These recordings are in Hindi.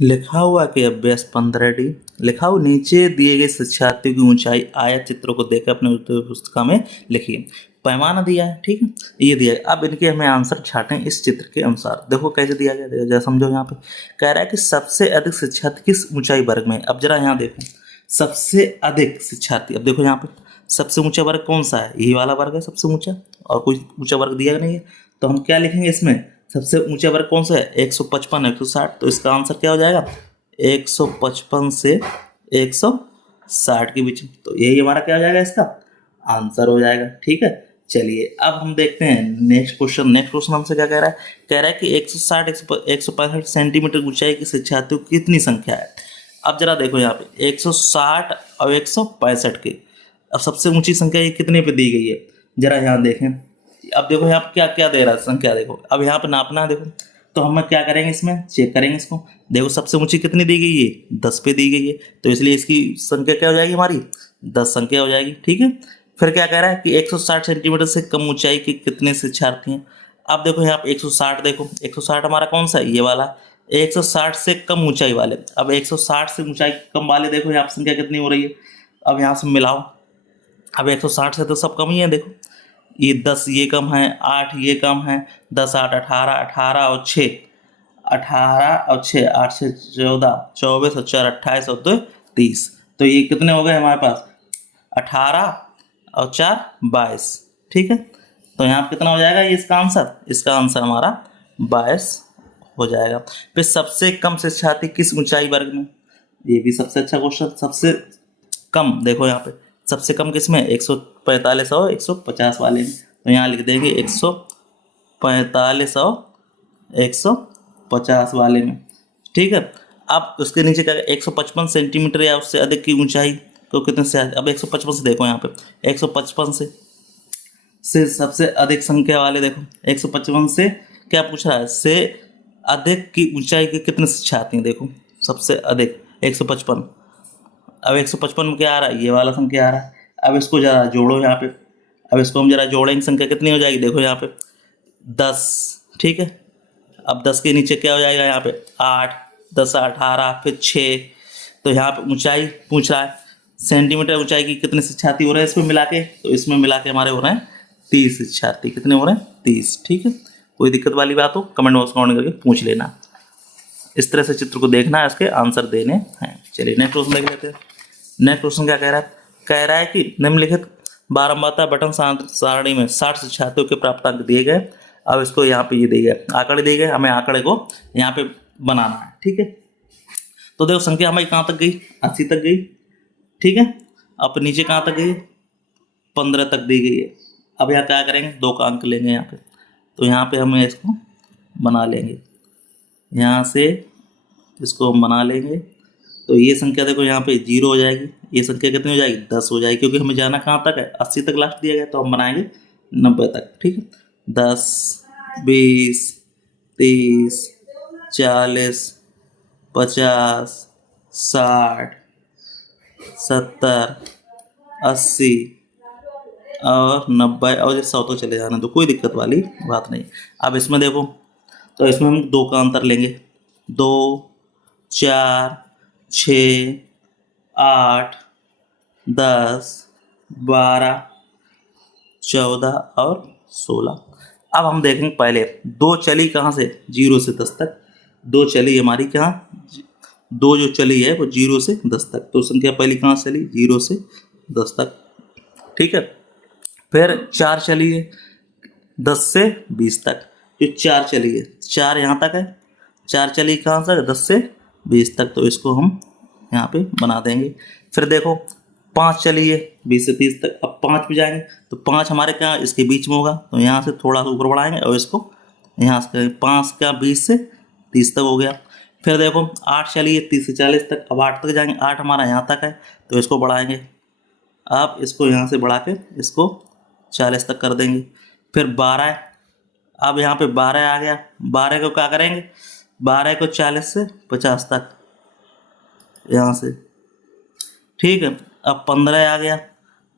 लिखा हुआ कि अभ्यास 15D लिखा हुआ नीचे दिए गए शिक्षार्थियों की ऊंचाई आयत चित्रों को देखकर अपने उत्तर पुस्तिका में लिखिए। पैमाना दिया है, ठीक है, ये दिया है। अब इनके हमें आंसर छाटें इस चित्र के अनुसार। देखो कैसे दिया गया, देखो जरा समझो। यहाँ पे कह रहा है कि सबसे अधिक शिक्षार्थी किस ऊंचाई वर्ग में है। अब जरा यहाँ देखो, सबसे अधिक शिक्षार्थी, अब देखो यहाँ पे सबसे ऊंचा वर्ग कौन सा है, यही वाला वर्ग है सबसे ऊंचा, और कोई ऊंचा वर्ग दिया नहीं है। तो हम क्या लिखेंगे इसमें, सबसे ऊंचा वर्ग कौन सा है, 155 160। तो इसका आंसर क्या हो जाएगा, 155 से 160 के बीच में। तो यही हमारा क्या हो जाएगा, इसका आंसर हो जाएगा। ठीक है, चलिए अब हम देखते हैं नेक्स्ट क्वेश्चन। नेक्स्ट क्वेश्चन हमसे क्या कह रहा है, कह रहा है कि 160 165 सेंटीमीटर ऊंचाई के शिक्षार्थियों की कितनी संख्या है। अब जरा देखो यहाँ पे 160 और 165 के, अब सबसे ऊंची संख्या ये कितने पे दी गई है, जरा यहाँ देखें। अब देखो यहाँ पे क्या क्या दे रहा है संख्या, देखो अब यहाँ पे नापना है। देखो तो हम क्या करेंगे, इसमें चेक करेंगे इसको। देखो सबसे ऊंची कितनी दी गई है, 10 पे दी गई है, तो इसलिए इसकी संख्या क्या हो जाएगी हमारी, 10 संख्या हो जाएगी। ठीक है, फिर क्या कह रहा है कि 160 सेंटीमीटर से कम ऊंचाई के कितने शिक्षार्थी हैं। अब देखो यहाँ पे 160, देखो 160 हमारा कौन सा है, ये वाला 160 से कम ऊंचाई वाले। अब 160 से ऊंचाई कम वाले देखो यहाँ पे संख्या कितनी हो रही है। अब यहाँ से मिलाओ, अब 160 से तो सब कम ही है। देखो ये 10 ये कम है, 8 ये कम है, 10 8 18, 18 और 6, 18 और 6, 8 से 14, 24 और 4 28 और 2 30। तो ये कितने हो गए हमारे पास, 18 और 4 22। ठीक है, तो यहाँ पे कितना हो जाएगा ये इसका आंसर, इसका आंसर हमारा 22 हो जाएगा। फिर सबसे कम शिक्षार्थी किस ऊंचाई वर्ग में, ये भी सबसे अच्छा क्वेश्चन। सबसे कम देखो यहाँ पे सबसे कम किस में, 145 और 150 वाले में। तो यहाँ लिख देंगे 145 और 150 वाले में। ठीक है, अब उसके नीचे क्या, 155 सेंटीमीटर या उससे अधिक की ऊंचाई को कितने से, अब 155 से देखो यहाँ पे 155 से सबसे अधिक संख्या वाले, देखो 155 से क्या पूछ रहा है, से अधिक की ऊंचाई के कितने शिक्षार्थी हैं। देखो सबसे अधिक 155, अब 155 में क्या आ रहा है, ये वाला संख्या आ रहा है। अब इसको जरा जोड़ो यहाँ पे, अब इसको हम जरा जोड़ेंगे, संख्या कितनी हो जाएगी, देखो यहाँ पे 10। ठीक है, अब 10 के नीचे क्या हो जाएगा, यहाँ पे 8, 10 18 फिर 6। तो यहाँ पे ऊंचाई पूछ रहा है, सेंटीमीटर ऊंचाई की कितने शिक्षार्थी हो रहे हैं इसमें मिला के, तो इसमें मिला के हमारे हो रहे हैं 30 शिक्षार्थी। कितने हो रहे हैं, 30। ठीक है, कोई दिक्कत वाली बात हो कमेंट बॉक्स में कमेंट करके पूछ लेना। इस तरह से चित्र को देखना है, इसके आंसर देने हैं। चलिए नेक्स्ट क्वेश्चन देख लेते हैं। नेक्स्ट क्वेश्चन क्या कह रहा है, कह रहा है कि निम्नलिखित बारंबारता बटन सारणी में 60 शिक्षार्थियों के प्राप्तांक दिए गए। अब इसको यहाँ पे ये दिए गए आंकड़े दिए गए, हमें आंकड़े को यहाँ पे बनाना है। ठीक है, तो देखो संख्या हमारी कहाँ तक गई, 80 तक गई। ठीक है, अब नीचे कहाँ तक गई, 15 तक दी गई है। अब यहाँ क्या करेंगे, 2 का अंक लेंगे यहाँ पे, तो यहाँ पे हमें इसको बना लेंगे, यहाँ से इसको हम बना लेंगे। तो ये संख्या देखो यहाँ पे 0 हो जाएगी, ये संख्या कितनी हो जाएगी, 10 हो जाएगी, क्योंकि हमें जाना कहाँ तक है, 80 तक लास्ट दिया गया, तो हम बनाएंगे 90 तक। ठीक है, 10 20 30 40 50 60 70 80 और 90 और ये 100 तो चले जाना, तो कोई दिक्कत वाली बात नहीं। अब इसमें देखो, तो इसमें हम 2 का अंतर लेंगे, 2 4 6 8 10 12 14 और 16। अब हम देखेंगे पहले 2 चली कहाँ से, 0 से 10 तक। 2 चली हमारी कहाँ, 2 जो चली है वो 0 से 10 तक। तो संख्या पहली कहाँ से चली, 0 से 10 तक। ठीक है, फिर 4 चली है 10 से 20 तक, जो 4 चली है 4 यहाँ तक है, 4 चली कहाँ से, 10 से 20 तक, तो इसको हम यहाँ पे बना देंगे। फिर देखो 5 चली है 20 से 30 तक, अब 5 पे जाएंगे तो 5 हमारे क्या इसके बीच में होगा, तो यहाँ से थोड़ा सा ऊपर बढ़ाएंगे और इसको यहाँ से 5 का 20 से 30 तक हो गया। फिर देखो 8 चली है 30 से 40 तक, अब 8 तक जाएंगे, 8 हमारा यहाँ तक है, तो इसको बढ़ाएंगे। अब इसको यहाँ से बढ़ा के इसको 40 तक कर देंगे। फिर 12 है, अब यहाँ पे 12 आ गया, 12 को क्या करेंगे, 12 को 40 से 50 तक यहाँ से। ठीक है, अब 15 आ गया,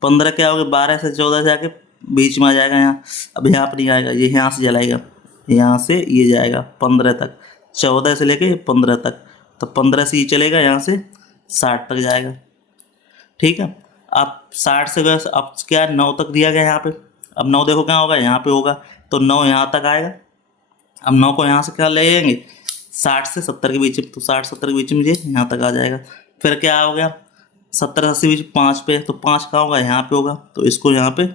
15 क्या हो गया, 12 से 14 जाके बीच में आ जाएगा यहाँ। अब यहाँ पर नहीं आएगा, ये यहाँ से जलाएगा, यहाँ से ये जाएगा 15 तक, 14 से लेके 15 तक। तो 15 से ये चलेगा, यहाँ से 60 तक जाएगा। ठीक है, अब 60 से गए, अब क्या 9 तक दिया गया यहाँ पे। अब 9 देखो क्या होगा, यहाँ पे होगा, तो 9 यहाँ तक आएगा। अब 9 को यहाँ से क्या ले जाएंगे, 60 से 70 के बीच में, तो 60-70 के बीच में ये यहाँ तक आ जाएगा। फिर क्या हो गया, 70-80 बीच 5 पे, तो 5 कहाँ होगा, यहाँ पे होगा, तो इसको यहाँ पे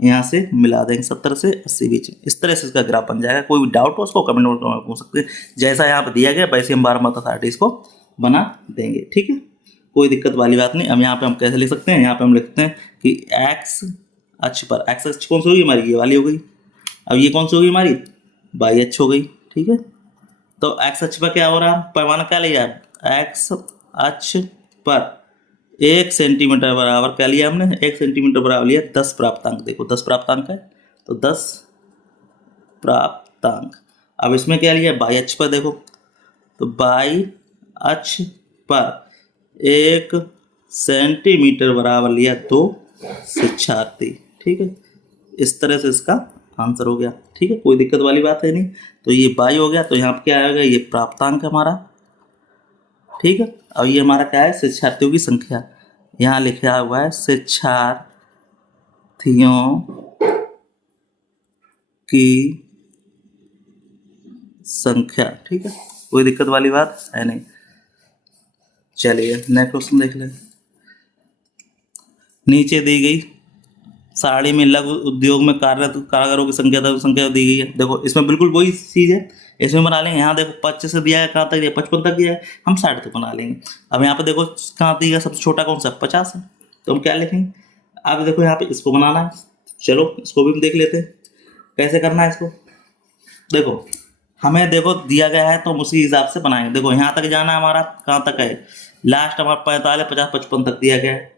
यहाँ से मिला देंगे 70 से 80 बीच में। इस तरह से इसका ग्राफ बन जाएगा। कोई भी डाउट हो उसको कमेंट में पूछ सकते हैं, जैसा यहाँ पे दिया गया वैसे हम 12 माता 60 इसको बना देंगे। ठीक है, कोई दिक्कत वाली बात नहीं। अब यहाँ पे हम कैसे लिख सकते हैं, यहाँ पे हम लिखते हैं कि एक्स अक्ष पर, एक्स अक्ष कौन सी होगी हमारी, ये वाली हो गई। अब ये कौन सी होगी हमारी, वाई अक्ष हो गई। ठीक है, तो एक्स अक्ष पर क्या हो रहा है, पैमाना क्या लिया है, एक्स अक्ष पर 1 सेंटीमीटर बराबर क्या लिया हमने, 1 सेंटीमीटर बराबर लिया 10 प्राप्तांक। देखो 10 प्राप्तांक है, तो 10 प्राप्तांक। अब इसमें क्या लिया, वाई अक्ष पर देखो, तो वाई अक्ष पर 1 सेंटीमीटर बराबर लिया 2 शिक्षार्थी। ठीक है, इस तरह से इसका आंसर हो गया। ठीक है, कोई दिक्कत वाली बात है नहीं। तो ये वाई हो गया, तो यहाँ पर क्या आएगा, ये प्राप्तांक है हमारा। ठीक है, अब ये हमारा क्या है, शिक्षार्थियों की संख्या। यहाँ लिखा हुआ है शिक्षार्थियों की संख्या। ठीक है, कोई दिक्कत वाली बात है नहीं। चलिए नेक्स्ट क्वेश्चन देख लें। नीचे दी गई सारणी में लघु उद्योग में कार्यरत कारागारों की संख्या दी गई है। देखो इसमें बिल्कुल वही चीज़ है, इसमें बना लेंगे। यहाँ देखो 25 से दिया है, कहाँ तक दिया, 55 तक दिया है, हम 60 तक बना लेंगे। अब यहाँ पे देखो कहाँ दिया, सबसे छोटा कौन सा, 50 है, तो हम क्या लिखेंगे। अब देखो यहाँ पे इसको बनाना है, चलो इसको भी हम देख लेते हैं कैसे करना है इसको। देखो हमें देखो दिया गया है तो हम उसी हिसाब से बनाएंगे। देखो यहाँ तक जाना है हमारा, कहाँ तक है, लास्ट हमारा 45, 50, 55 तक दिया गया है।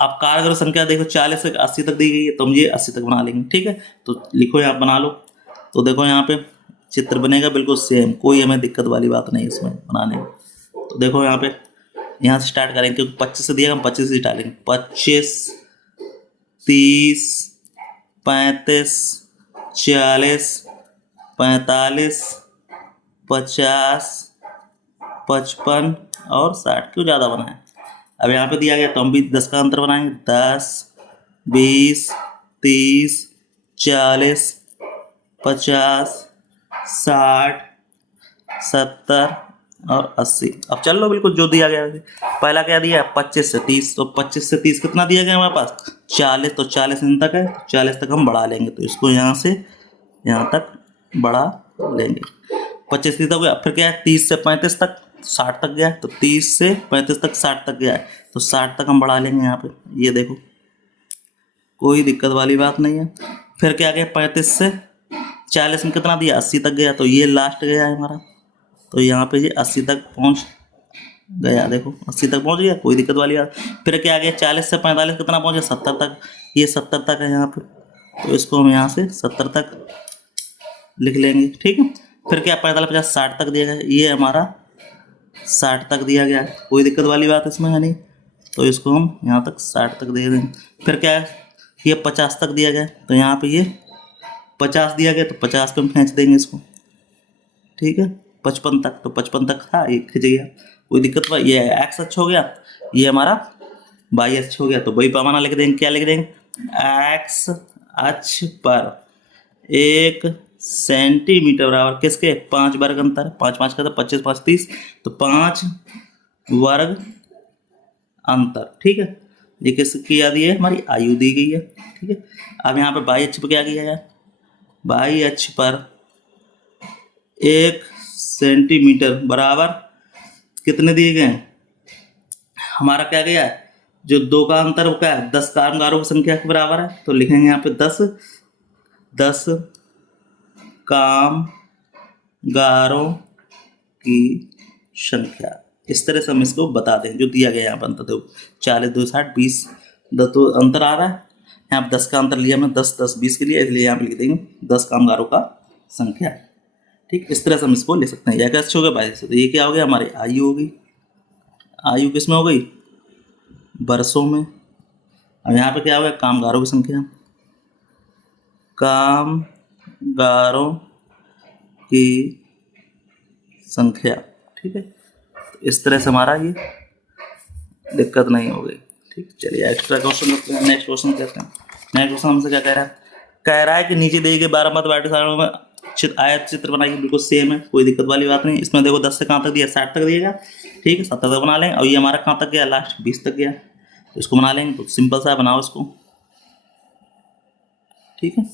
अब कारागार संख्या देखो 40 से 80 तक दी गई है, तो हम ये 80 तक बना लेंगे। ठीक है, तो लिखो यहाँ बना लो। तो देखो यहाँ पे चित्र बनेगा बिल्कुल सेम, कोई हमें दिक्कत वाली बात नहीं इसमें बनाने में। तो देखो यहाँ पे, यहाँ से स्टार्ट करेंगे क्योंकि 25 से दिया, हम 25 से डालेंगे। 25, 30, 35, 40, 45, 50, 55 और 60। क्यों ज़्यादा बनाए, अब यहाँ पे दिया गया तो हम भी 10 का अंतर बनाएंगे। 10, 20, 30, 40, 50, 60, 70 और 80। अब चल लो बिल्कुल जो दिया गया है। पहला क्या दिया है, 25 से 30, तो 25 से 30 कितना दिया गया हमारे पास, 40, तो 40 इन तक है, 40 तक हम बढ़ा लेंगे, तो इसको यहाँ से यहाँ तक बढ़ा लेंगे। 25 30 हो गया, फिर क्या है 30 से 35 तक, 60 तक गया है, तो 30 से 35 तक 60 तक गया है, तो 60 तक हम बढ़ा लेंगे यहाँ पे। ये देखो कोई दिक्कत वाली बात नहीं है। फिर क्या गया, 35 से 40 में कितना दिया, 80 तक गया, तो ये लास्ट गया है हमारा, तो यहाँ पे ये 80 तक पहुँच गया। देखो 80 तक पहुँच गया, कोई दिक्कत वाली बात। फिर क्या गया, 40 से 45 कितना पहुँचा, 70 तक, ये 70 तक है यहाँ पे, तो इसको हम यहाँ से 70 तक लिख लेंगे। ठीक है, फिर क्या 45, 50, 60 तक दिया गया, ये हमारा 60 तक दिया गया है, कोई दिक्कत वाली बात इसमें है नहीं, तो इसको हम यहाँ तक 60 तक दे देंगे। फिर क्या है, ये 50 तक दिया गया, तो यहाँ पे ये 50 दिया गया, तो 50 पे हम खींच देंगे इसको। ठीक है, 55 तक, तो 55 तक था, ये खिंच गया, कोई दिक्कत नहीं। ये एक्स अक्ष हो गया, ये हमारा वाई अक्ष हो गया, तो वही पैमाना लिख देंगे। क्या लिख देंगे, एक्स अक्ष पर 1 सेंटीमीटर बराबर किसके, 5 वर्ग अंतर, 5 5 का था 25 5 30, तो 5 वर्ग अंतर। ठीक है, ये किसकी याद है, हमारी आयु दी गई है। ठीक है, अब यहाँ पर वाई अक्ष पर क्या किया है, वाई अक्ष पर 1 सेंटीमीटर बराबर कितने दिए गए हैं, हमारा क्या गया है, जो 2 का अंतर वो क्या है, 10 कामगारों की संख्या के बराबर है, तो लिखेंगे यहाँ पे 10 कामगारों की संख्या। इस तरह से हम इसको बता दें, जो दिया गया यहाँ पर अंतर देखो 40 2 60 20, 10 तो अंतर आ रहा है, यहाँ पर 10 का अंतर लिया हमने, 10 10 20 के लिए, इसलिए यहाँ पे लिख देंगे 10 कामगारों का संख्या। ठीक, इस तरह से हम इसको ले सकते हैं। यह कैसे हो गया, 22 से, तो ये क्या हो गया, हमारी आयु हो गई। आयु किस में हो गई, वर्षों में। अब यहाँ पे क्या हो गया, कामगारों की संख्या, कामगारों की संख्या। ठीक है, इस तरह से हमारा ये दिक्कत नहीं हो गई। ठीक, चलिए एक्स्ट्रा क्वेश्चन करते हैं। नेक्स्ट क्वेश्चन कहते हैं। नेक्स्ट क्वेश्चन हमसे क्या कह रहा है कि नीचे दिए गए 12 मत सारणियों में आयत चित्र बनाइए। बिल्कुल सेम है, कोई दिक्कत वाली बात नहीं। इसमें देखो 10 से कहाँ तक दिया, 60 तक दिएगा। ठीक है, 70 तक बना लेंगे। और ये हमारा कहाँ तक गया, लास्ट 20 तक गया, तो इसको बना लेंगे। तो सिंपल सा बनाओ इसको। ठीक है,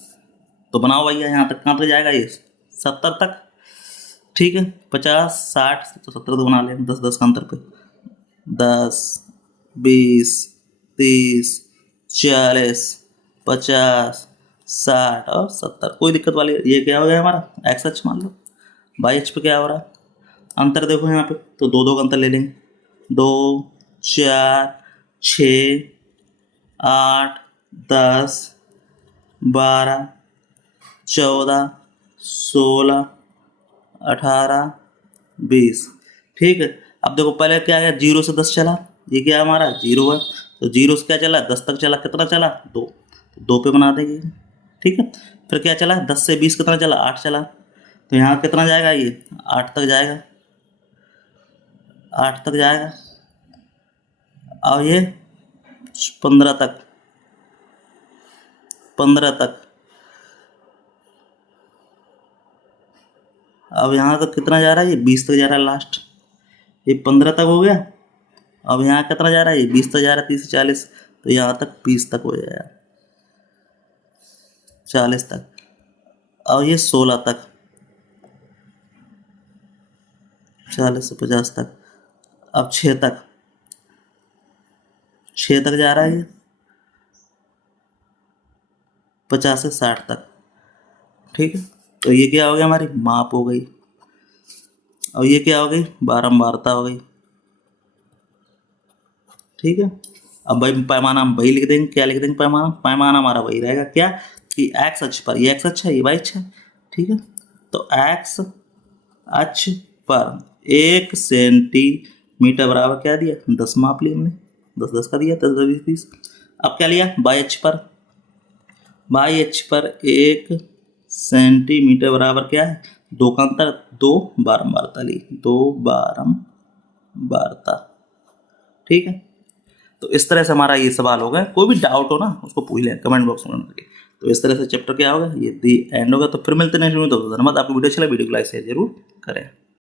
तो बनाओ भैया। यहाँ तक कहाँ तक जाएगा, ये 70 तक। ठीक है, 50 60 तो 70 तो बना लेंगे। 10 10 का अंतर पे 10 20 30 40 50 60 और 70, कोई दिक्कत वाली। ये क्या हो गया हमारा एक्स अक्ष, मान लो। वाई अक्ष पे क्या हो रहा है, अंतर देखो यहाँ पे, तो 2 2 का अंतर ले लेंगे। 2 4 6 8 10 12 14 16 18 20। ठीक है, अब देखो पहले क्या है, 0 से 10 चला, ये क्या है हमारा 0 है। तो 0 से क्या चला, 10 तक चला, कितना चला 2, 2 पे बना देंगे। ठीक है, फिर क्या चला, 10 से 20 कितना चला, 8 चला। तो यहाँ कितना जाएगा, ये 8 तक जाएगा, 8 तक जाएगा। और ये 15 तक, 15 तक। अब यहाँ तक कितना जा रहा है, ये 20 तक जा रहा है लास्ट। ये 15 तक हो गया। अब यहाँ कितना जा रहा है, ये 20 तक जा रहा है, 30 से 40, तो यहाँ तक 20 तक हो जाएगा, 40 तक। और ये 16 तक, 40 से 50 तक। अब 6 तक, 6 तक जा रहा है ये, 50 से 60 तक। ठीक है, तो ये क्या हो गया, हमारी माप हो गई। और ये क्या हो गई, बारंबारता हो गई। ठीक है, अब भाई पैमाना हम वही लिख देंगे। क्या लिख देंगे, पैमाना, पैमाना हमारा वही रहेगा। क्या कि एक्स अक्ष पर, ये एक्स अक्ष है, ये वाई अक्ष है। ठीक है, तो एक्स अक्ष पर 1 सेंटीमीटर बराबर क्या दिया, 10 माप लिया हमने, 10 10 का दिया, 10 10 20 30। अब क्या लिया, वाई अक्ष पर, वाई अक्ष पर 1 सेंटीमीटर बराबर क्या है, 2 का अंतर, 2 बारंबारता ली, 2 बारंबारता। ठीक है, तो इस तरह से हमारा ये सवाल हो गया। कोई भी डाउट हो ना, उसको पूछ लें कमेंट बॉक्स में करके। तो इस तरह से चैप्टर क्या होगा, ये दी एंड होगा। तो फिर मिलते हैं नेक्स्ट वीडियो में। तो धन्यवाद। आपको वीडियो अच्छा लगा, वीडियो को लाइक शेयर जरूर करें।